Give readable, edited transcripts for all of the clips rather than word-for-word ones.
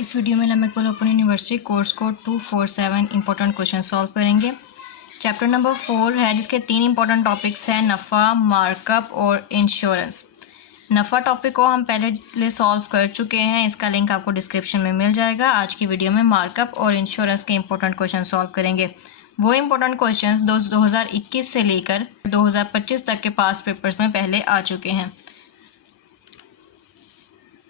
इस वीडियो में हम open university course code 247 important question solve करेंगे। चैप्टर नंबर 4 है जिसके 3 इंपॉर्टेंट टॉपिक्स हैं, नफ़ा, मार्कअप और इंश्योरेंस। नफ़ा टॉपिक को हम पहले सॉल्व कर चुके हैं, इसका लिंक आपको डिस्क्रिप्शन में मिल जाएगा। आज की वीडियो में मार्कअप और इंश्योरेंस के इंपॉर्टेंट क्वेश्चन सॉल्व करेंगे। वो इंपॉर्टेंट क्वेश्चन 2021 से लेकर 2025 तक के पास पेपर्स में पहले आ चुके हैं।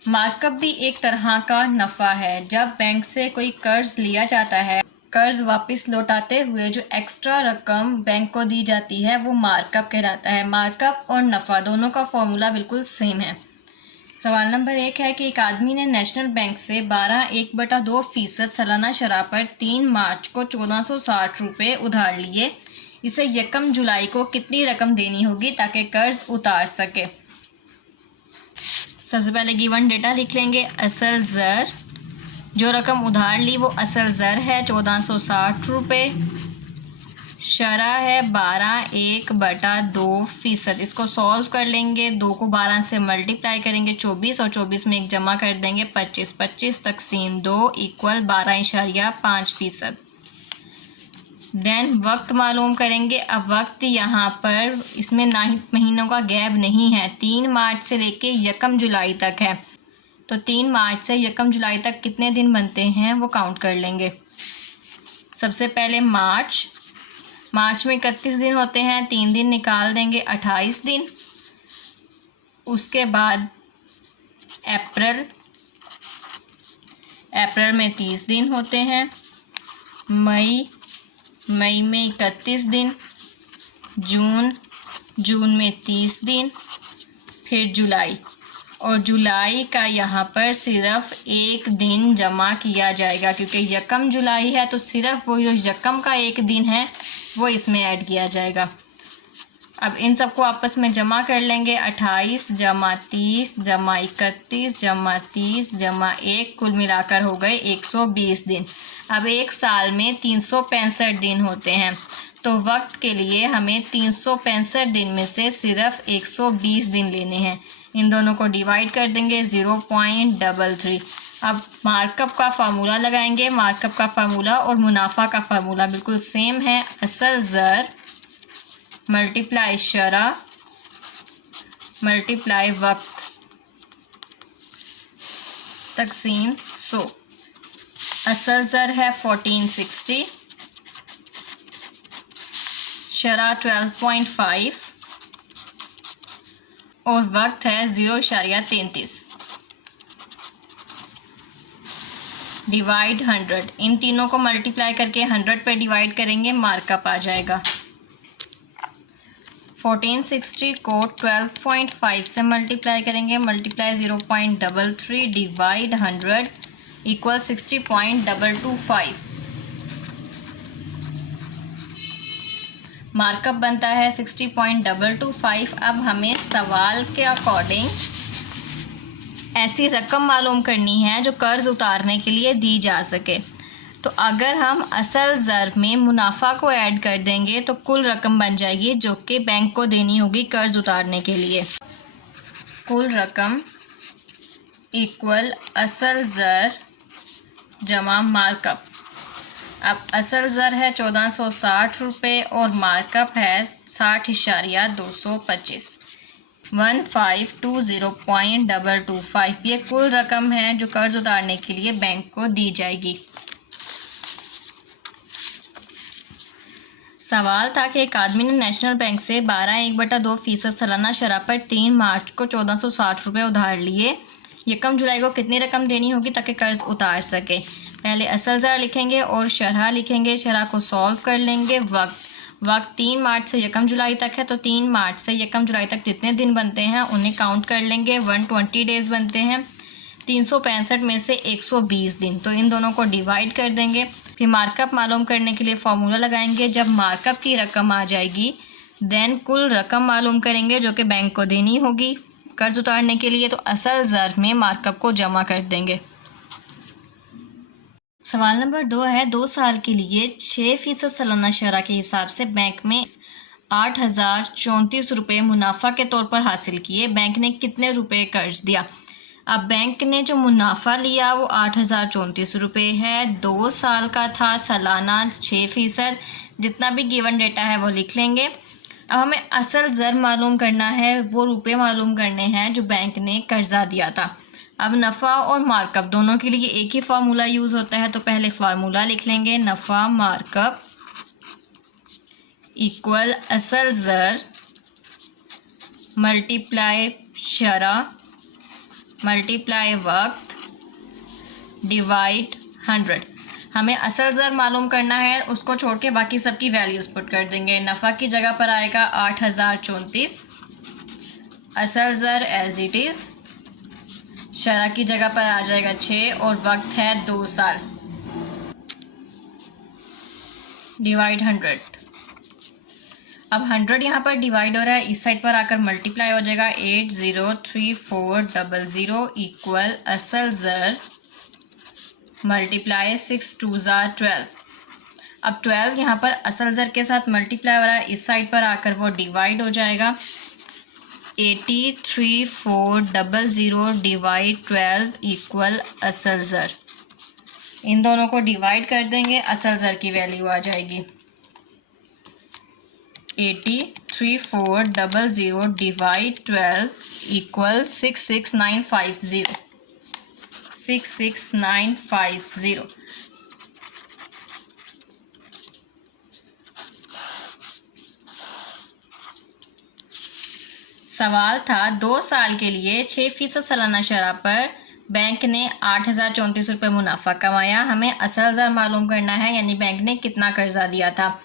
मार्कअप भी एक तरह का नफ़ा है। जब बैंक से कोई कर्ज लिया जाता है, कर्ज वापस लौटाते हुए जो एक्स्ट्रा रकम बैंक को दी जाती है वो मार्कअप कहलाता है। मार्कअप और नफ़ा दोनों का फॉर्मूला बिल्कुल सेम है। सवाल नंबर 1 है कि एक आदमी ने नेशनल बैंक से 12.1/2% सालाना शरह पर 3 मार्च को 1460 रुपये उधार लिए। इसे 1 जुलाई को कितनी रकम देनी होगी ताकि कर्ज उतार सके। सबसे पहले गिवन डेटा लिख लेंगे। असल ज़र, जो रकम उधार ली वो असल ज़र है 1460 रुपये। शरह है 12.1/2%। इसको सॉल्व कर लेंगे। 2 को 12 से मल्टीप्लाई करेंगे 24 और 24 में 1 जमा कर देंगे 25। 25 तक़सीम 2 = 12.5%। देन वक्त मालूम करेंगे। अब वक्त यहाँ पर इसमें ना ही महीनों का गैप नहीं है, 3 मार्च से लेके 1 जुलाई तक है। तो 3 मार्च से 1 जुलाई तक कितने दिन बनते हैं वो काउंट कर लेंगे। सबसे पहले मार्च में 31 दिन होते हैं, 3 दिन निकाल देंगे 28 दिन। उसके बाद अप्रैल में 30 दिन होते हैं। मई में 31 दिन। जून में 30 दिन। फिर जुलाई का यहाँ पर सिर्फ 1 दिन जमा किया जाएगा क्योंकि 1 जुलाई है, तो सिर्फ वो जो 1 का 1 दिन है वो इसमें ऐड किया जाएगा। अब इन सबको आपस में जमा कर लेंगे। 28 जमा 30 जमा 31 जमा 30 जमा 1 कुल मिलाकर हो गए 120 दिन। अब एक साल में 365 दिन होते हैं, तो वक्त के लिए हमें 365 दिन में से सिर्फ 120 दिन लेने हैं। इन दोनों को डिवाइड कर देंगे 0.33। अब मार्कअप का फार्मूला लगाएंगे। मार्कअप का फार्मूला और मुनाफा का फार्मूला बिल्कुल सेम है। असल ज़र मल्टीप्लाई शरह मल्टीप्लाई वक्त तक़सीम 100। असल ज़र है 1460, शरह 12.5 और वक्त है 0.33 डिवाइड 100। इन तीनों को मल्टीप्लाई करके 100 पे डिवाइड करेंगे, मार्कअप आ जाएगा। 1460 को 12.5 से मल्टीप्लाई करेंगे, मल्टीप्लाई 0.33 डिवाइड 100 = 60.225। मार्कअप बनता है 60.225। अब हमें सवाल के अकॉर्डिंग ऐसी रकम मालूम करनी है जो कर्ज उतारने के लिए दी जा सके। तो अगर हम असल ज़र में मुनाफा को ऐड कर देंगे तो कुल रकम बन जाएगी जो कि बैंक को देनी होगी कर्ज उतारने के लिए। कुल रकम इक्वल असल ज़र जमा मार्कअप। अब असल ज़र है 1460 रुपये और मार्कअप है 60.225। 1520.225 ये कुल रकम है जो कर्ज उतारने के लिए बैंक को दी जाएगी। सवाल था कि एक आदमी ने नेशनल बैंक से 12.1/2% सालाना शरह पर 3 मार्च को 1460 रुपये उधार लिए। 1 जुलाई को कितनी रकम देनी होगी ताकि कर्ज उतार सके। पहले असल ज़र लिखेंगे और शरह लिखेंगे। शरह को सॉल्व कर लेंगे। वक्त 3 मार्च से 1 जुलाई तक है, तो 3 मार्च से 1 जुलाई तक जितने दिन बनते हैं उन्हें काउंट कर लेंगे। 120 डेज़ बनते हैं। 365 में से 120 दिन, तो इन दोनों को डिवाइड कर देंगे। फिर मार्कअप मालूम करने के लिए फार्मूला लगाएंगे। जब मार्कअप की रकम आ जाएगी देन कुल रकम मालूम करेंगे जो कि बैंक को देनी होगी कर्ज उतारने के लिए, तो असल ज़र में मार्कअप को जमा कर देंगे। सवाल नंबर 2 है 2 साल के लिए 6% सालाना शरह के हिसाब से बैंक में 8,034 रुपये मुनाफा के तौर पर हासिल किए। बैंक ने कितने रुपए कर्ज दिया। अब बैंक ने जो मुनाफा लिया वो 8,034 रुपये है, 2 साल का था, सालाना 6%। जितना भी गिवन डेटा है वो लिख लेंगे। अब हमें असल ज़र मालूम करना है, वो रुपए मालूम करने हैं जो बैंक ने कर्जा दिया था। अब नफ़ा और मार्कअप दोनों के लिए एक ही फार्मूला यूज़ होता है, तो पहले फार्मूला लिख लेंगे। नफ़ा मार्कअप इक्वल असल ज़र मल्टीप्लाई शरह मल्टीप्लाई वक्त डिवाइड 100। हमें असल ज़र मालूम करना है, उसको छोड़ के बाकी सबकी वैल्यूज़ पुट कर देंगे। नफ़ा की जगह पर आएगा 8,034, असल ज़र एज इट इज़, शरह की जगह पर आ जाएगा 6 और वक्त है 2 साल, डिवाइड 100। अब 100 यहाँ पर डिवाइड हो रहा है, इस साइड पर आकर मल्टीप्लाई हो जाएगा। 803400 इक्वल असल ज़र मल्टीप्लाई 6 2 ज़ा 12। अब 12 यहाँ पर असल ज़र के साथ मल्टीप्लाई हो रहा है, इस साइड पर आकर वो डिवाइड हो जाएगा। 83400 डिवाइड 12 इक्वल असल ज़र। इन दोनों को डिवाइड कर देंगे, असल ज़र की वैल्यू आ जाएगी 83400 डिवाइड 12 इक्वल 66950। 66950। सवाल था 2 साल के लिए 6% सालाना शरह पर बैंक ने 8,034 रुपये मुनाफा कमाया। हमें असल ज़र मालूम करना है, यानी बैंक ने कितना कर्जा दिया था।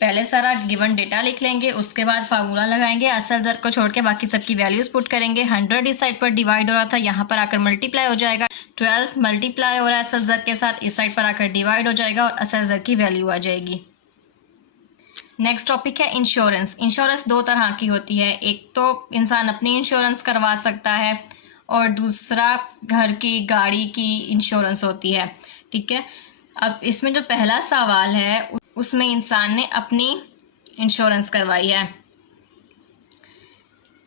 पहले सारा गिवन डेटा लिख लेंगे, उसके बाद फार्मूला लगाएंगे, असल ज़र को छोड़ के बाकी सबकी वैल्यूज़ पुट करेंगे। 100 इस साइड पर डिवाइड हो रहा था, यहाँ पर आकर मल्टीप्लाई हो जाएगा। 12 मल्टीप्लाई हो रहा है असल ज़र के साथ, इस साइड पर आकर डिवाइड हो जाएगा और असल ज़र की वैल्यू आ जाएगी। नेक्स्ट टॉपिक है इंश्योरेंस। इंश्योरेंस 2 तरह की होती है, एक तो इंसान अपनी इंश्योरेंस करवा सकता है और दूसरा घर की गाड़ी की इंश्योरेंस होती है। ठीक है, अब इसमें जो पहला सवाल है उसमें इंसान ने अपनी इंश्योरेंस करवाई है।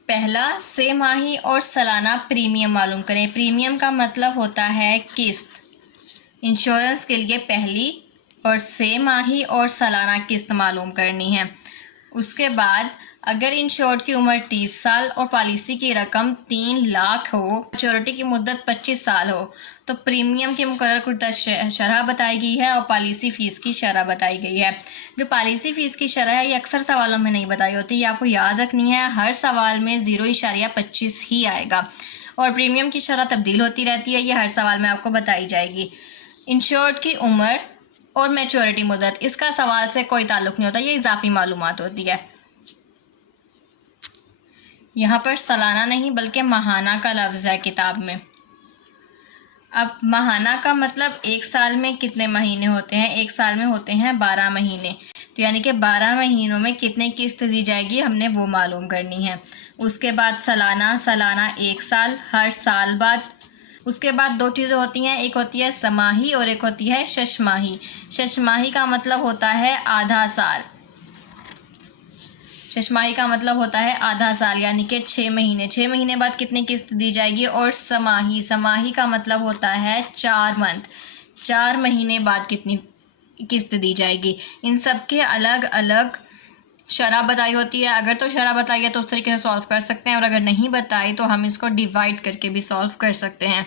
पहला, सेमाही और सालाना प्रीमियम मालूम करें। प्रीमियम का मतलब होता है किस्त। इंश्योरेंस के लिए पहली और सेमाही और सालाना किस्त मालूम करनी है। उसके बाद अगर इंश्योर्ड की उम्र 30 साल और पॉलिसी की रकम 3 लाख हो, मैच्योरिटी की मुद्दत 25 साल हो, तो प्रीमियम की मुकर्रर कुर्ता शरह बताई गई है और पॉलिसी फ़ीस की शरह बताई गई है। जो पॉलिसी फ़ीस की शरह है ये अक्सर सवालों में नहीं बताई होती, ये आपको याद रखनी है। हर सवाल में 0.25 ही आएगा और प्रीमियम की शरह तब्दील होती रहती है, ये हर सवाल में आपको बताई जाएगी। इंश्योर्ड की उम्र और मैच्योरिटी मुद्दत, इसका सवाल से कोई ताल्लुक़ नहीं होता, ये इजाफी मालूमात होती है। यहाँ पर सालाना नहीं बल्कि माहाना का लफ्ज़ है किताब में। अब माहाना का मतलब 1 साल में कितने महीने होते हैं? 1 साल में होते हैं 12 महीने, तो यानी कि 12 महीनों में कितने किस्त दी जाएगी हमने वो मालूम करनी है। उसके बाद सालाना 1 साल, हर साल बाद। उसके बाद 2 चीज़ें होती हैं, एक होती है समाही और एक होती है शशमाही। शशमाही का मतलब होता है आधा साल, शशमाही का मतलब होता है आधा साल यानी कि 6 महीने। 6 महीने बाद कितनी किस्त दी जाएगी। और समाही, समाही का मतलब होता है 4 मंथ, 4 महीने बाद कितनी किस्त दी जाएगी। इन सब के अलग अलग शरह बताई होती है। अगर तो शरह बताई है तो उस तरीके से सॉल्व कर सकते हैं, और अगर नहीं बताई तो हम इसको डिवाइड करके भी सॉल्व कर सकते हैं।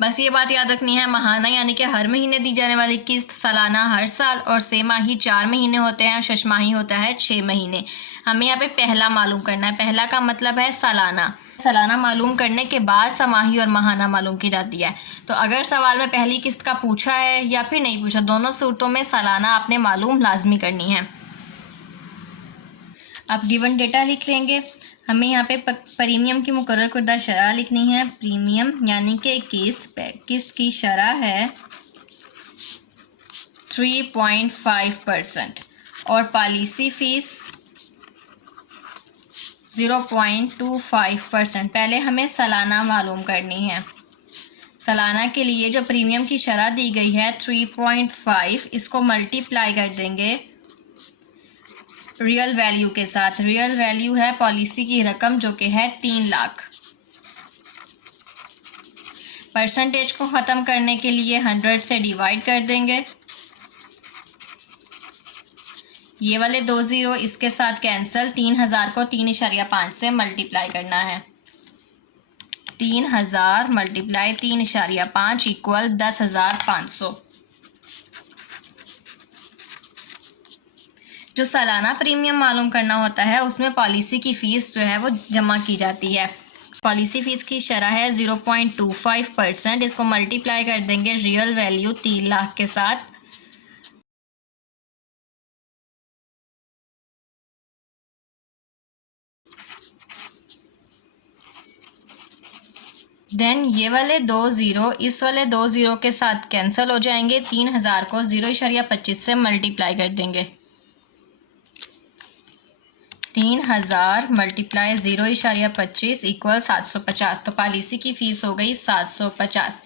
बस ये बात याद रखनी है, माहाना यानी कि हर महीने दी जाने वाली किस्त, सालाना हर साल, और सेमाही 4 महीने होते हैं, शशमाही होता है 6 महीने। हमें यहाँ पे पहला मालूम करना है। पहला का मतलब है सालाना। सालाना मालूम करने के बाद समाही और माहाना मालूम की जाती है। तो अगर सवाल में पहली किस्त का पूछा है या फिर नहीं पूछा, दोनों सूरतों में सालाना आपने मालूम लाजमी करनी है। आप गिवन डेटा लिख लेंगे। हमें यहाँ पे प्रीमियम की मुकर्रर कुर्दा शरह लिखनी है। प्रीमियम यानी कि किस्त की शरह है 3.5% और पॉलिसी फीस 0.25%। पहले हमें सालाना मालूम करनी है। सालाना के लिए जो प्रीमियम की शरह दी गई है 3.5, इसको मल्टीप्लाई कर देंगे रियल वैल्यू के साथ। रियल वैल्यू है पॉलिसी की रकम जो कि है 3 लाख। परसेंटेज को ख़त्म करने के लिए 100 से डिवाइड कर देंगे। ये वाले 2 ज़ीरो इसके साथ कैंसिल। 3000 को 3.5 से मल्टीप्लाई करना है। 3000 मल्टीप्लाई 3.5 इक्वल 10,500। जो सालाना प्रीमियम मालूम करना होता है उसमें पॉलिसी की फ़ीस जो है वो जमा की जाती है। पॉलिसी फ़ीस की शरह है 0.25%। इसको मल्टीप्लाई कर देंगे रियल वैल्यू 3 लाख के साथ। देन ये वाले 2 ज़ीरो इस वाले 2 ज़ीरो के साथ कैंसिल हो जाएंगे। 3000 को 0.25 से मल्टीप्लाई कर देंगे। 3000 मल्टीप्लाई 0.25 इक्वल 750। तो पॉलिसी की फ़ीस हो गई 750।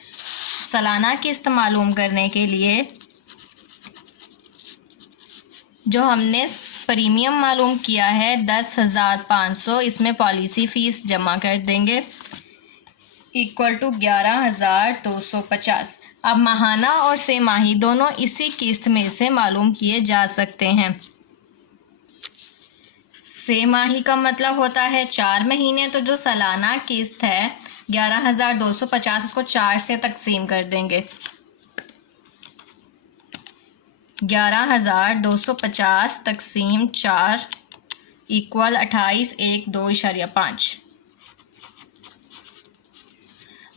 सालाना किस्त मालूम करने के लिए जो हमने प्रीमियम मालूम किया है 10,500, इसमें पॉलिसी फ़ीस जमा कर देंगे इक्वल टू 11,250। अब माहाना और सेमाही दोनों इसी किस्त में से मालूम किए जा सकते हैं। सेमाही का मतलब होता है 4 महीने। तो जो सालाना किस्त है 11,250, उसको 4 से तकसीम कर देंगे। 11,250 तकसीम 4 इक्वल 28,102.5।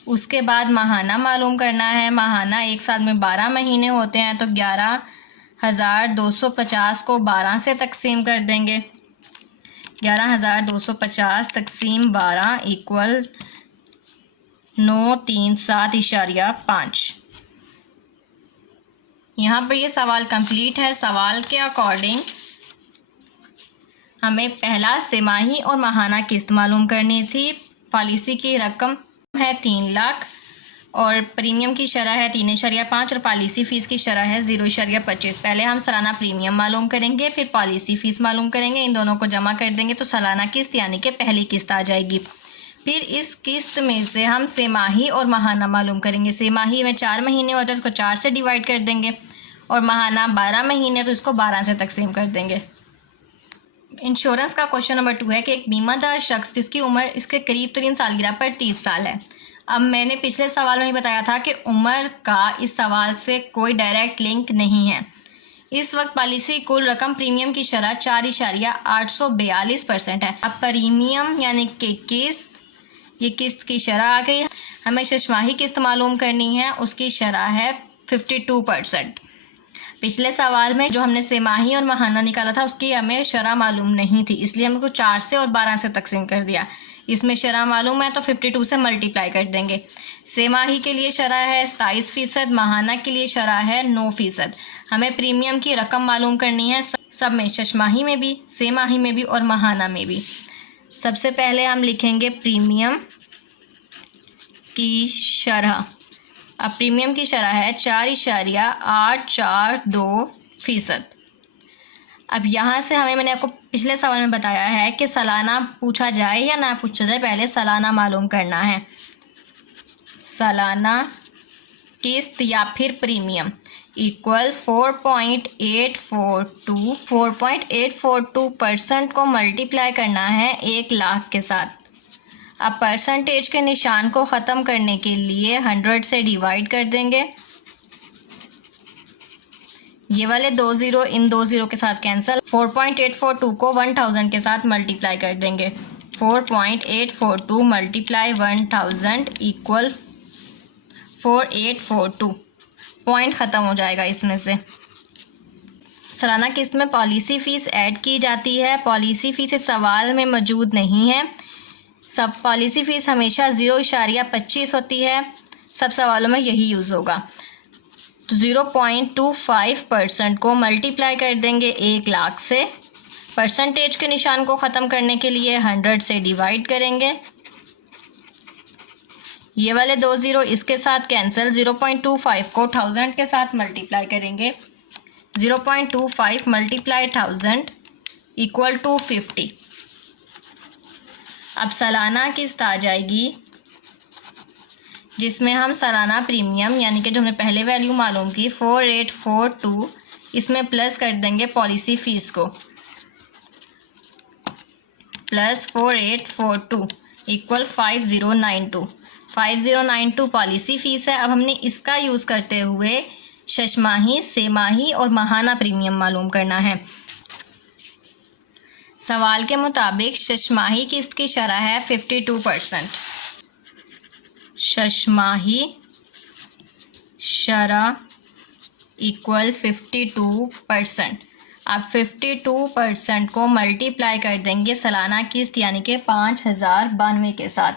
उसके बाद माहाना मालूम करना है। माहाना एक साल में 12 महीने होते हैं, तो 11,250 को 12 से तकसीम कर देंगे। 11,250 तकसीम 12 इक्वल 937.5। यहाँ पर ये सवाल कंप्लीट है। सवाल के अकॉर्डिंग हमें पहला सेमाही और माहाना किस्त मालूम करनी थी। पॉलिसी की रकम है 3 लाख और प्रीमियम की शरह है 3.5 और पॉलिसी फ़ीस की शरह है 0.25। पहले हम सालाना प्रीमियम मालूम करेंगे, फिर पॉलिसी फ़ीस मालूम करेंगे। इन दोनों को जमा कर देंगे तो सालाना किस्त यानी कि पहली किस्त आ जाएगी। फिर इस किस्त में से हम सेमाही और माहाना मालूम करेंगे। सेमाही में 4 महीने होते हैं, उसको 4 से डिवाइड कर देंगे और माहाना 12 महीने, तो इसको 12 से तकसीम कर देंगे। इंश्योरेंस का क्वेश्चन नंबर 2 है कि एक बीमादार शख्स जिसकी उम्र इसके करीब तरीन सालगिरह पर 30 साल है। अब मैंने पिछले सवाल में ही बताया था कि उम्र का इस सवाल से कोई डायरेक्ट लिंक नहीं है। इस वक्त पॉलिसी कुल रकम प्रीमियम की शरह 4.842% है। अब प्रीमियम यानी कि किस्त, ये किस्त की शरह आ गई। हमें शशमाही किस्त मालूम करनी है, उसकी शरह है 52%। पिछले सवाल में जो हमने सेमाही और माहाना निकाला था उसकी हमें शरह मालूम नहीं थी, इसलिए हमको 4 से और 12 से तकसीम कर दिया। इसमें शरह मालूम है तो 52 से मल्टीप्लाई कर देंगे। सेमाही के लिए शरह है 27%, माहाना के लिए शरह है 9%। हमें प्रीमियम की रकम मालूम करनी है सब में, शशमाही में भी, सेमाही में भी और माहाना में भी। सबसे पहले हम लिखेंगे प्रीमियम की शरह। अब प्रीमियम की शरह है 4.842%। अब यहाँ से मैंने आपको पिछले सवाल में बताया है कि सालाना पूछा जाए या ना पूछा जाए, पहले सालाना मालूम करना है। सालाना किस्त या फिर प्रीमियम इक्वल 4.842% को मल्टीप्लाई करना है 1 लाख के साथ। अब परसेंटेज के निशान को ख़त्म करने के लिए 100 से डिवाइड कर देंगे। ये वाले 2 ज़ीरो इन 2 ज़ीरो के साथ कैंसिल। 4.842 को 1000 के साथ मल्टीप्लाई कर देंगे। 4.842 मल्टीप्लाई 1000 इक्वल 4842। पॉइंट ख़त्म हो जाएगा इसमें से। सालाना किस्त में पॉलिसी फ़ीस ऐड की जाती है। पॉलिसी फ़ीस इस सवाल में मौजूद नहीं है। सब पॉलिसी फ़ीस हमेशा 0.25 होती है, सब सवालों में यही यूज़ होगा। तो 0.25% को मल्टीप्लाई कर देंगे 1 लाख से। परसेंटेज के निशान को ख़त्म करने के लिए 100 से डिवाइड करेंगे। ये वाले 2 ज़ीरो इसके साथ कैंसिल। 0.25 को 1000 के साथ मल्टीप्लाई करेंगे। 0.25 मल्टीप्लाई 1000 इक्वल टू 50। अब सालाना किस्त आ जाएगी जिसमें हम सालाना प्रीमियम यानी कि जो हमने पहले वैल्यू मालूम की 4842, इसमें प्लस कर देंगे पॉलिसी फ़ीस को, प्लस 4842 इक्वल 5092 पॉलिसी फ़ीस है। अब हमने इसका यूज़ करते हुए शशमाही, सेमाही और माहाना प्रीमियम मालूम करना है। सवाल के मुताबिक शशमाही किस्त की शरह है 52%। शशमाही शरह इक्वल 52%। अब 52% को मल्टीप्लाई कर देंगे सालाना किस्त यानी कि 5092 के साथ।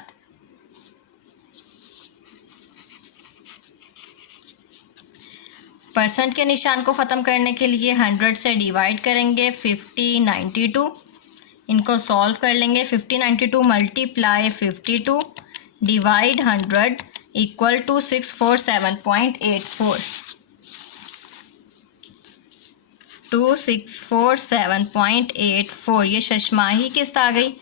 परसेंट के निशान को ख़त्म करने के लिए 100 से डिवाइड करेंगे 5092, इनको सॉल्व कर लेंगे। 5092 मल्टीप्लाई 52 डिवाइड 100 इक्वल टू 647.84। 2647.84 ये शशमाही किस्त आ गई।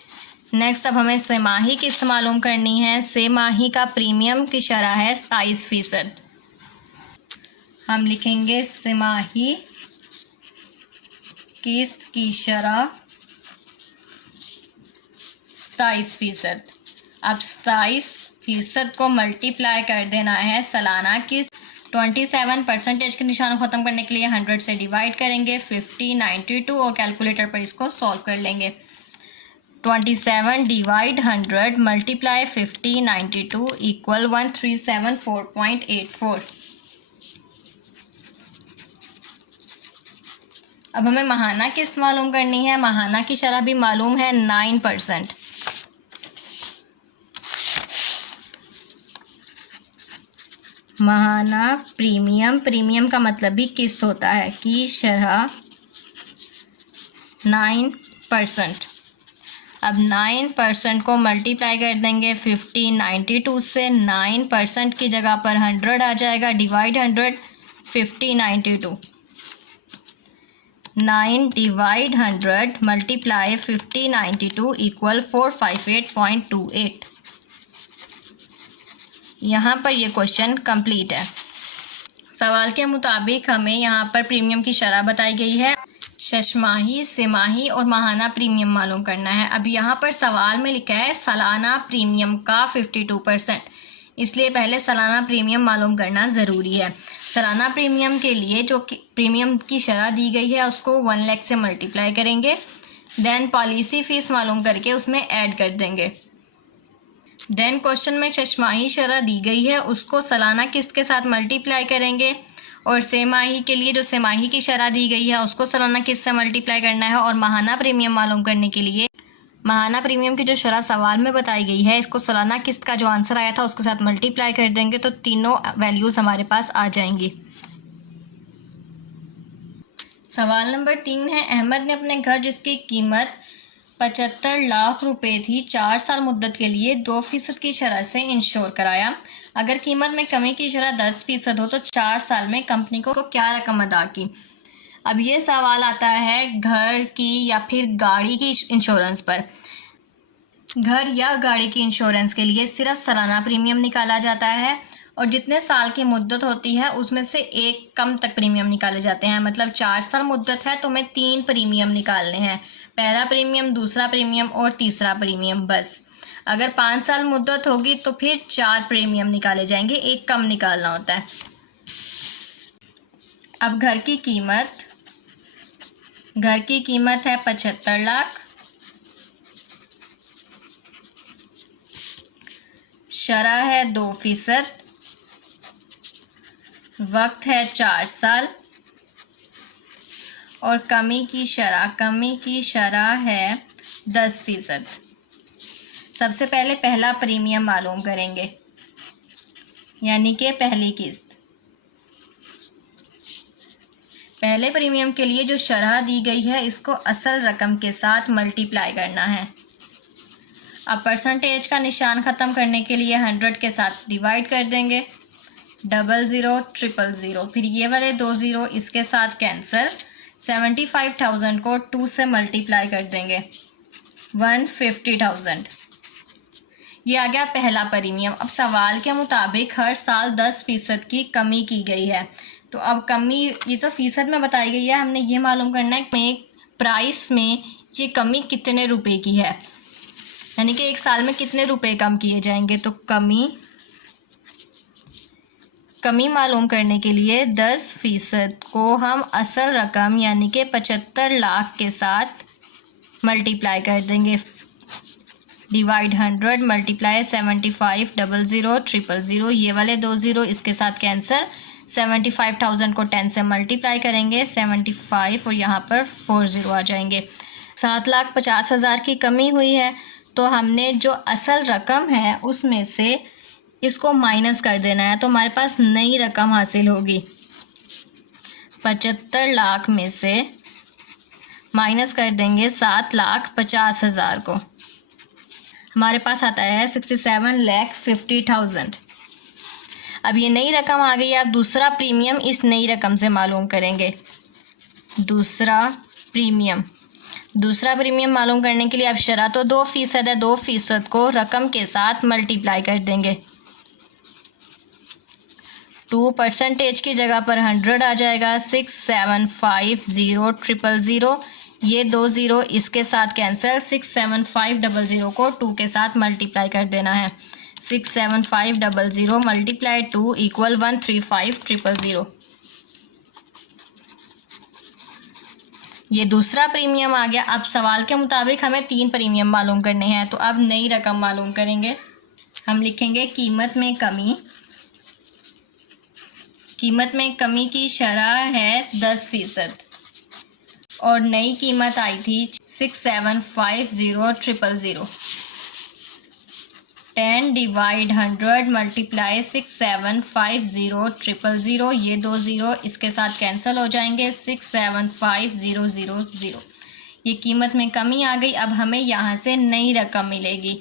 नेक्स्ट अब हमें सेमाही किस्त मालूम करनी है। सेमाही का प्रीमियम की शरह है 27%। हम लिखेंगे सेमाही किस्त की शरह 27%। अब 27% को मल्टीप्लाई कर देना है सालाना किस्त। 27% के निशान को ख़त्म करने के लिए 100 से डिवाइड करेंगे 5092 और कैलकुलेटर पर इसको सॉल्व कर लेंगे। 27 डिवाइड 100 मल्टीप्लाई 5092 इक्वल 1374.84। अब हमें माहाना किस्त मालूम करनी है। माहाना की शरह भी मालूम है 9%। माहाना प्रीमियम का मतलब भी किस्त होता है की शरह 9%। अब 9% को मल्टीप्लाई कर देंगे 5092 से। 9% की जगह पर 100 आ जाएगा, डिवाइड 100 5092। 9 divide 100 multiply 5092 equal 458.28। यहाँ पर ये क्वेश्चन कंप्लीट है। सवाल के मुताबिक हमें यहाँ पर प्रीमियम की शरह बताई गई है। शशमाही, सेमाही और माहाना प्रीमियम मालूम करना है। अब यहाँ पर सवाल में लिखा है सालाना प्रीमियम का 52%, इसलिए पहले सालाना प्रीमियम मालूम करना ज़रूरी है। सालाना प्रीमियम के लिए जो प्रीमियम की शरह दी गई है उसको 1 लाख से मल्टीप्लाई करेंगे, देन पॉलिसी फ़ीस मालूम करके उसमें ऐड कर देंगे। देन क्वेश्चन में शशमाही शरह दी गई है उसको सालाना किस्त के साथ मल्टीप्लाई करेंगे, और सेमाही के लिए जो सेमाही की शरह दी गई है उसको सालाना किस्त से मल्टीप्लाई करना है। और माहाना प्रीमियम मालूम करने के लिए माहाना प्रीमियम की जो शरह सवाल में बताई गई है इसको सालाना किस्त का जो आंसर आया था उसके साथ मल्टीप्लाई कर देंगे तो तीनों वैल्यूज़ हमारे पास आ जाएंगी। सवाल नंबर 3 है, अहमद ने अपने घर जिसकी कीमत 75 लाख रुपए थी 4 साल मुद्दत के लिए 2% की शरह से इंश्योर कराया। अगर कीमत में कमी की शरह 10% हो तो 4 साल में कंपनी को क्या रकम अदा की। अब ये सवाल आता है घर की या फिर गाड़ी की इंश्योरेंस पर। घर या गाड़ी की इंश्योरेंस के लिए सिर्फ सालाना प्रीमियम निकाला जाता है और जितने साल की मुद्दत होती है उसमें से एक कम तक प्रीमियम निकाले जाते हैं। मतलब 4 साल मुद्दत है तो हमें 3 प्रीमियम निकालने हैं, पहला प्रीमियम, दूसरा प्रीमियम और तीसरा प्रीमियम बस। अगर 5 साल मुद्दत होगी तो फिर 4 प्रीमियम निकाले जाएंगे, एक कम निकालना होता है। अब घर की कीमत है 75 लाख, शरह है 2%, वक्त है 4 साल और कमी की शरह है 10%। सबसे पहले पहला प्रीमियम मालूम करेंगे यानी कि पहली किस्त। पहले प्रीमियम के लिए जो शरह दी गई है इसको असल रकम के साथ मल्टीप्लाई करना है। अब परसेंटेज का निशान ख़त्म करने के लिए 100 के साथ डिवाइड कर देंगे, 00 000, फिर ये वाले 2 ज़ीरो इसके साथ कैंसिल। 75,000 को 2 से मल्टीप्लाई कर देंगे 150,000। ये आ गया पहला प्रीमियम। अब सवाल के मुताबिक हर साल 10% की कमी की गई है। तो अब कमी ये तो फीसद में बताई गई है, हमने ये मालूम करना है कि प्राइस में ये कमी कितने रुपए की है, यानी कि एक साल में कितने रुपए कम किए जाएंगे। तो कमी मालूम करने के लिए 10% को हम असल रकम यानी कि 75 लाख के साथ मल्टीप्लाई कर देंगे। डिवाइड 100 मल्टीप्लाई 75 00 000, ये वाले 2 ज़ीरो इसके साथ कैंसिल। 75,000 को 10 से मल्टीप्लाई करेंगे 75 और यहाँ पर 4 ज़ीरो आ जाएंगे। 7,50,000 की कमी हुई है, तो हमने जो असल रकम है उसमें से इसको माइनस कर देना है, तो हमारे पास नई रकम हासिल होगी। 75 लाख में से माइनस कर देंगे 7,50,000 को, हमारे पास आता है 67,50,000। अब ये नई रकम आ गई है। अब दूसरा प्रीमियम इस नई रकम से मालूम करेंगे। दूसरा प्रीमियम मालूम करने के लिए अब शरह तो 2% है, 2% को रकम के साथ मल्टीप्लाई कर देंगे। 2% की जगह पर 100 आ जाएगा। 6750000, ये 2 ज़ीरो इसके साथ कैंसिल। 67500 को 2 के साथ मल्टीप्लाई कर देना है। 67500 मल्टीप्लाई 2 इक्वल 135,000। ये दूसरा प्रीमियम आ गया। अब सवाल के मुताबिक हमें 3 प्रीमियम मालूम करने हैं, तो अब नई रकम मालूम करेंगे। हम लिखेंगे कीमत में कमी की शरह है 10% और नई कीमत आई थी 6750000। 10 डिवाइड 100 मल्टीप्लाई 6750000, ये 2 ज़ीरो इसके साथ कैंसिल हो जाएंगे। 675,000, ये कीमत में कमी आ गई। अब हमें यहाँ से नई रकम मिलेगी,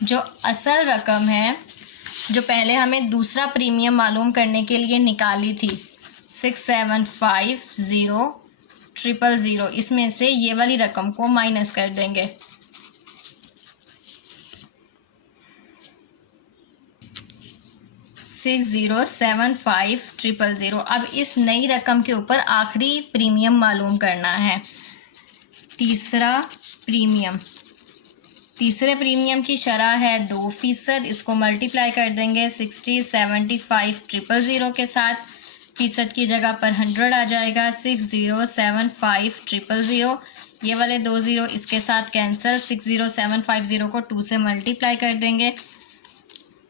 जो असल रकम है जो पहले हमें दूसरा प्रीमियम मालूम करने के लिए निकाली थी 675,000, इसमें से ये वाली रकम को माइनस कर देंगे। 6,075,000। अब इस नई रकम के ऊपर आखिरी प्रीमियम मालूम करना है, तीसरे प्रीमियम की शरह है 2%, इसको मल्टीप्लाई कर देंगे 60,75,000 के साथ। फीसद की जगह पर 100 आ जाएगा। 6,075,000, ये वाले 2 ज़ीरो इसके साथ कैंसिल। 6,075,000 को 2 से मल्टीप्लाई कर देंगे।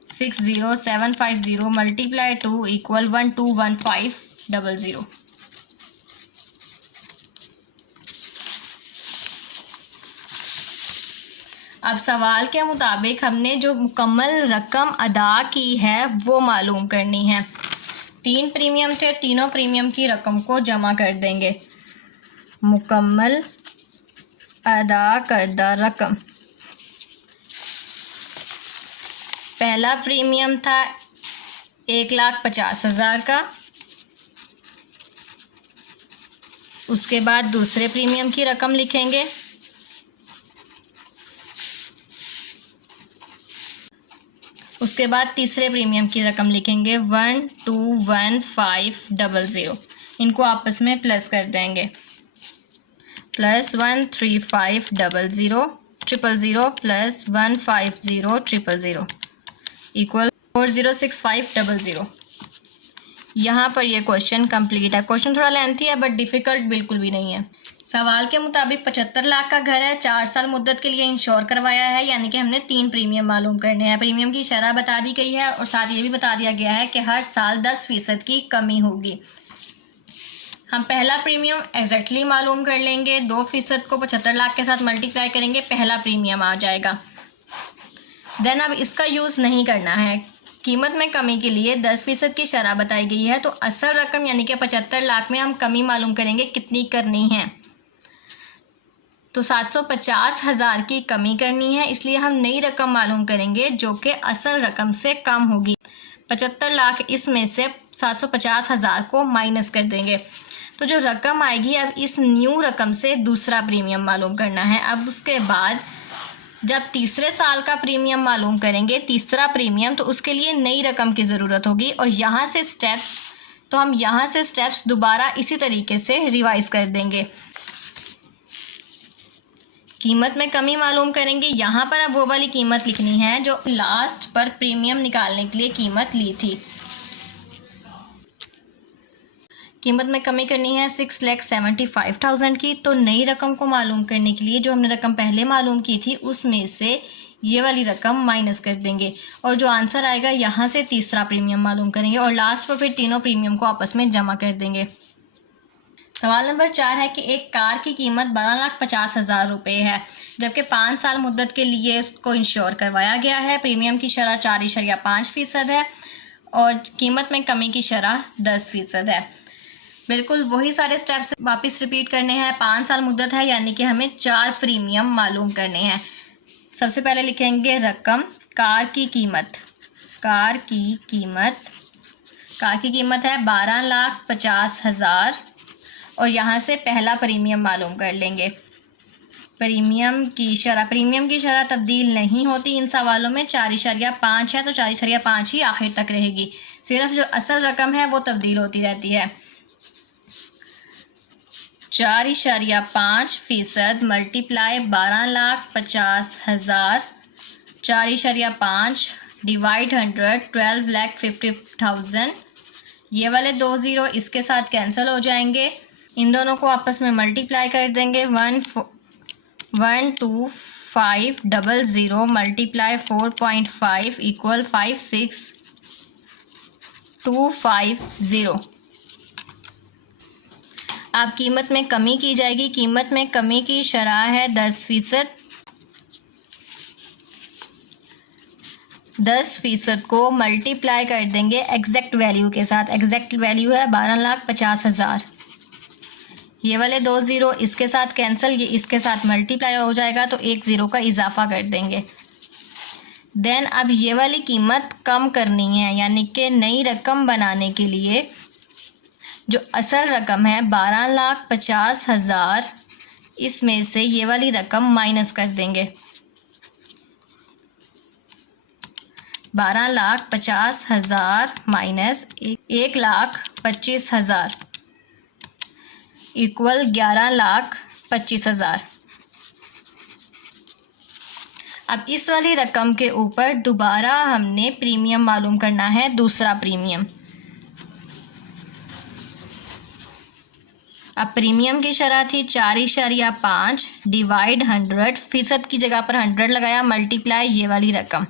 6,075,000 मल्टीप्लाई 2 इक्वल 121500। अब सवाल के मुताबिक हमने जो मुकम्मल रकम अदा की है वो मालूम करनी है। 3 प्रीमियम थे, तीनों प्रीमियम की रकम को जमा कर देंगे। मुकम्मल अदा करदा रकम, पहला प्रीमियम था 1,50,000 का। उसके बाद दूसरे प्रीमियम की रकम लिखेंगे। उसके बाद तीसरे प्रीमियम की रकम लिखेंगे 121500। इनको आपस में प्लस कर देंगे। Plus 13500 plus 150 equal 406500। यहाँ पर ये क्वेश्चन कंप्लीट है। क्वेश्चन थोड़ा लेंथी है बट डिफ़िकल्ट बिल्कुल भी नहीं है। सवाल के मुताबिक 75 लाख का घर है, 4 साल मुद्दत के लिए इंश्योर करवाया है, यानी कि हमने 3 प्रीमियम मालूम करने हैं। प्रीमियम की शरह बता दी गई है और साथ ये भी बता दिया गया है कि हर साल 10% की कमी होगी। हम पहला प्रीमियम एग्जैक्टली मालूम कर लेंगे। 2% को 75 लाख के साथ मल्टीप्लाई करेंगे, पहला प्रीमियम आ जाएगा। देन अब इसका यूज़ नहीं करना है। कीमत में कमी के लिए 10% की शरह बताई गई है, तो असल रकम यानी कि 75 लाख में हम कमी मालूम करेंगे कितनी करनी है। तो 750,000 की कमी करनी है, इसलिए हम नई रकम मालूम करेंगे जो कि असल रकम से कम होगी। 75 लाख इसमें से 750,000 को माइनस कर देंगे, तो जो रकम आएगी अब इस न्यू रकम से दूसरा प्रीमियम मालूम करना है। अब उसके बाद जब तीसरे साल का प्रीमियम मालूम करेंगे, तीसरा प्रीमियम, तो उसके लिए नई रकम की ज़रूरत होगी और यहाँ से स्टेप्स, तो हम यहाँ से स्टेप्स दोबारा इसी तरीके से रिवाइज कर देंगे। कीमत में कमी मालूम करेंगे। यहाँ पर अब वो वाली कीमत लिखनी है जो लास्ट पर प्रीमियम निकालने के लिए कीमत ली थी। कीमत में कमी करनी है 6,75,000 की। तो नई रकम को मालूम करने के लिए जो हमने रकम पहले मालूम की थी उसमें से ये वाली रकम माइनस कर देंगे और जो आंसर आएगा यहाँ से तीसरा प्रीमियम मालूम करेंगे और लास्ट पर फिर तीनों प्रीमियम को आपस में जमा कर देंगे। सवाल नंबर 4 है कि एक कार की कीमत 12,50,000 रुपये है, जबकि 5 साल मुद्दत के लिए उसको इंश्योर करवाया गया है। प्रीमियम की शरह 4.5% है और कीमत में कमी की शरह 10% है। बिल्कुल वही सारे स्टेप्स वापस रिपीट करने हैं। 5 साल मुद्दत है यानी कि हमें 4 प्रीमियम मालूम करने हैं। सबसे पहले लिखेंगे रकम, कार की कीमत। कार की कीमत है 12,50,000 और यहाँ से पहला प्रीमियम मालूम कर लेंगे। प्रीमियम की शरह तब्दील नहीं होती इन सवालों में। 4.5 है तो 4.5 ही आखिर तक रहेगी। सिर्फ जो असल रकम है वो तब्दील होती रहती है। 4.5% मल्टीप्लाई 12,50,000, 4.5 डिवाइड 100, 12,50,000। ये वाले 2 ज़ीरो इसके साथ कैंसिल हो जाएंगे। इन दोनों को आपस में मल्टीप्लाई कर देंगे। 12500 मल्टीप्लाई 4.5 इक्वल 56,250। अब कीमत में कमी की जाएगी। कीमत में कमी की शरह है 10%। 10% को मल्टीप्लाई कर देंगे एग्जैक्ट वैल्यू के साथ। एग्जैक्ट वैल्यू है 12,50,000। ये वाले 2 ज़ीरो इसके साथ कैंसिल, ये इसके साथ मल्टीप्लाई हो जाएगा तो 1 ज़ीरो का इजाफा कर देंगे। देन अब ये वाली कीमत कम करनी है, यानी कि नई रकम बनाने के लिए जो असल रकम है 12,50,000, इसमें से ये वाली रकम माइनस कर देंगे। 12,50,000 माइनस 1,25,000 इक्वल 11,25,000। अब इस वाली रकम के ऊपर दोबारा हमने प्रीमियम मालूम करना है, दूसरा प्रीमियम। अब प्रीमियम की शरह थी 4.5 डिवाइड 100, फीसद की जगह पर 100 लगाया, मल्टीप्लाई ये वाली रकम।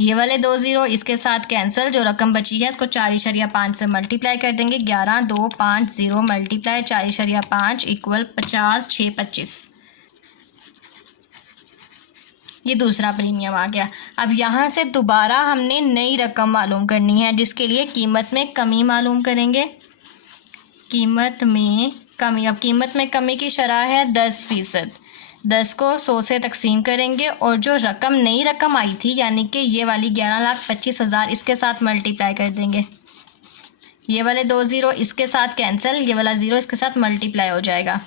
ये वाले 2 ज़ीरो इसके साथ कैंसिल, जो रकम बची है इसको 4.5 से मल्टीप्लाई कर देंगे। 11,250 मल्टीप्लाई 4.5 इक्वल 50,625। ये दूसरा प्रीमियम आ गया। अब यहाँ से दोबारा हमने नई रकम मालूम करनी है, जिसके लिए कीमत में कमी मालूम करेंगे। कीमत में कमी, अब कीमत में कमी की शरह है 10%। 10 को 100 से तकसीम करेंगे और जो रकम नई रकम आई थी यानी कि ये वाली 11,25,000 इसके साथ मल्टीप्लाई कर देंगे। ये वाले 2 ज़ीरो इसके साथ कैंसिल, ये वाला ज़ीरो इसके साथ मल्टीप्लाई हो जाएगा।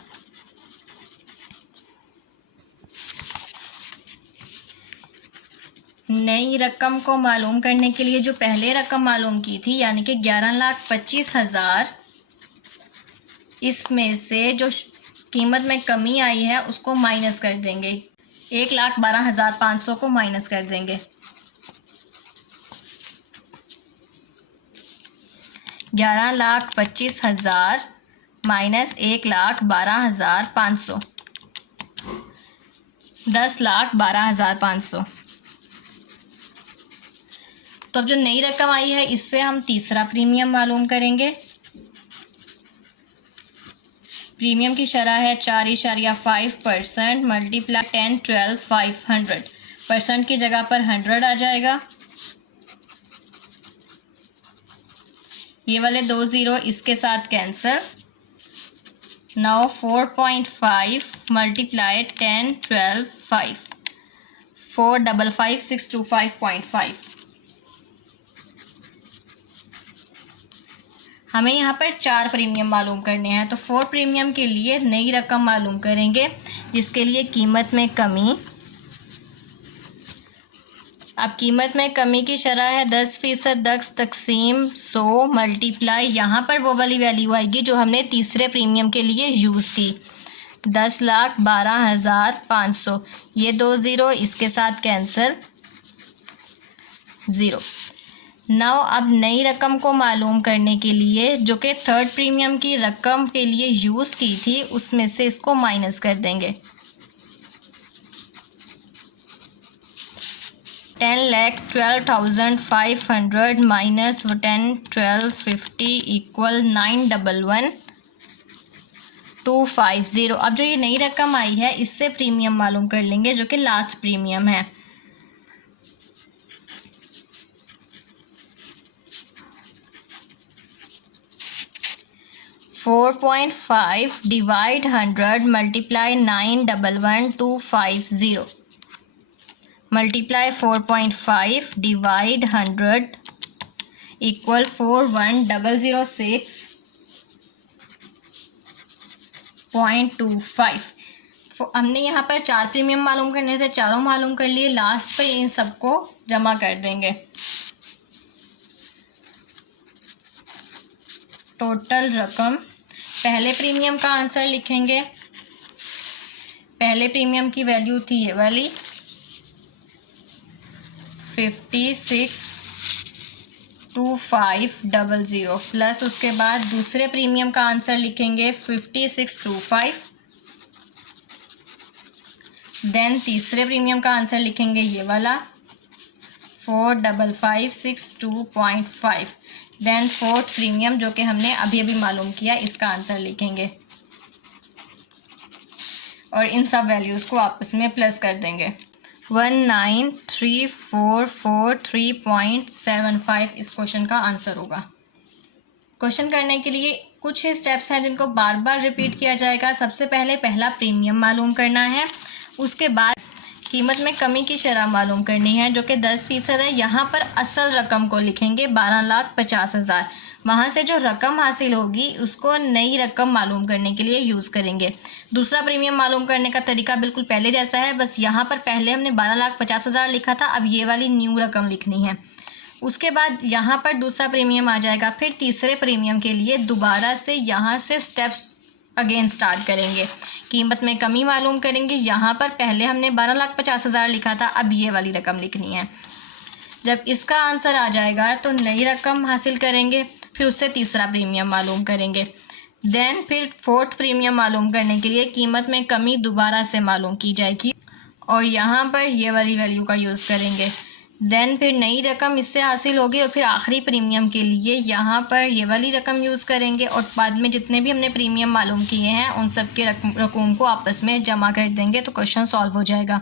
नई रकम को मालूम करने के लिए जो पहले रकम मालूम की थी यानी कि 11,25,000, इसमें से जो कीमत में कमी आई है उसको माइनस कर देंगे। 1,12,500 को माइनस कर देंगे। 11,25,000 माइनस 1,12,500, 10,12,500। तो अब जो नई रकम आई है इससे हम तीसरा प्रीमियम मालूम करेंगे। प्रीमियम की शरह है 4.5% मल्टीप्लाई 10, 12, 500। परसेंट की जगह पर 100 आ जाएगा। ये वाले 2 ज़ीरो इसके साथ कैंसिल। Now 4.5 multiply 10, 12, 5, 455,625.5। हमें यहाँ पर 4 प्रीमियम मालूम करने हैं, तो 4 प्रीमियम के लिए नई रकम मालूम करेंगे। जिसके लिए कीमत में कमी। अब कीमत में कमी की शरह है 10% 10 तकसीम 100 मल्टीप्लाई, यहाँ पर वो वाली वैल्यू आएगी जो हमने तीसरे प्रीमियम के लिए यूज़ की, 10,12,500। ये 2 ज़ीरो इसके साथ कैंसिल, 0। नाउ अब नई रकम को मालूम करने के लिए जो कि थर्ड प्रीमियम की रकम के लिए यूज़ की थी, उसमें से इसको माइनस कर देंगे। 10,12,500 माइनस 10,12,50 इक्वल 9,11,250। अब जो ये नई रकम आई है इससे प्रीमियम मालूम कर लेंगे जो कि लास्ट प्रीमियम है। $4.5 divide 100 multiply 9,11,250 multiply 4.5 divide 100 equal 41,006.25। हमने यहाँ पर 4 प्रीमियम मालूम करने थे, चारों मालूम कर लिए। लास्ट पे इन सबको जमा कर देंगे। टोटल रकम, पहले प्रीमियम का आंसर लिखेंगे। पहले प्रीमियम की वैल्यू थी ये वाली 56,2500 प्लस उसके बाद दूसरे प्रीमियम का आंसर लिखेंगे 56,25। देन तीसरे प्रीमियम का आंसर लिखेंगे ये वाला 4,5562.5। देन फोर्थ प्रीमियम जो कि हमने अभी अभी मालूम किया, इसका आंसर लिखेंगे और इन सब वैल्यूज़ को आपस में प्लस कर देंगे। 19,3443.75 इस क्वेश्चन का आंसर होगा। क्वेश्चन करने के लिए कुछ ही स्टेप्स हैं जिनको बार बार रिपीट किया जाएगा। सबसे पहले पहला प्रीमियम मालूम करना है, उसके बाद कीमत में कमी की शरह मालूम करनी है जो कि 10% है। यहाँ पर असल रकम को लिखेंगे 12,50,000। वहाँ से जो रकम हासिल होगी उसको नई रकम मालूम करने के लिए यूज़ करेंगे। दूसरा प्रीमियम मालूम करने का तरीका बिल्कुल पहले जैसा है, बस यहाँ पर पहले हमने 12,50,000 लिखा था, अब ये वाली न्यू रकम लिखनी है। उसके बाद यहाँ पर दूसरा प्रीमियम आ जाएगा। फिर तीसरे प्रीमियम के लिए दोबारा से यहाँ से स्टेप्स अगेन स्टार्ट करेंगे। कीमत में कमी मालूम करेंगे। यहाँ पर पहले हमने 12,50,000 लिखा था, अब ये वाली रकम लिखनी है। जब इसका आंसर आ जाएगा तो नई रकम हासिल करेंगे, फिर उससे तीसरा प्रीमियम मालूम करेंगे। देन फिर फोर्थ प्रीमियम मालूम करने के लिए कीमत में कमी दोबारा से मालूम की जाएगी और यहाँ पर ये वाली वैल्यू का यूज़ करेंगे। देन फिर नई रकम इससे हासिल होगी और फिर आखिरी प्रीमियम के लिए यहाँ पर ये वाली रकम यूज़ करेंगे और बाद में जितने भी हमने प्रीमियम मालूम किए हैं उन सब के रकम को आपस में जमा कर देंगे तो क्वेश्चन सॉल्व हो जाएगा।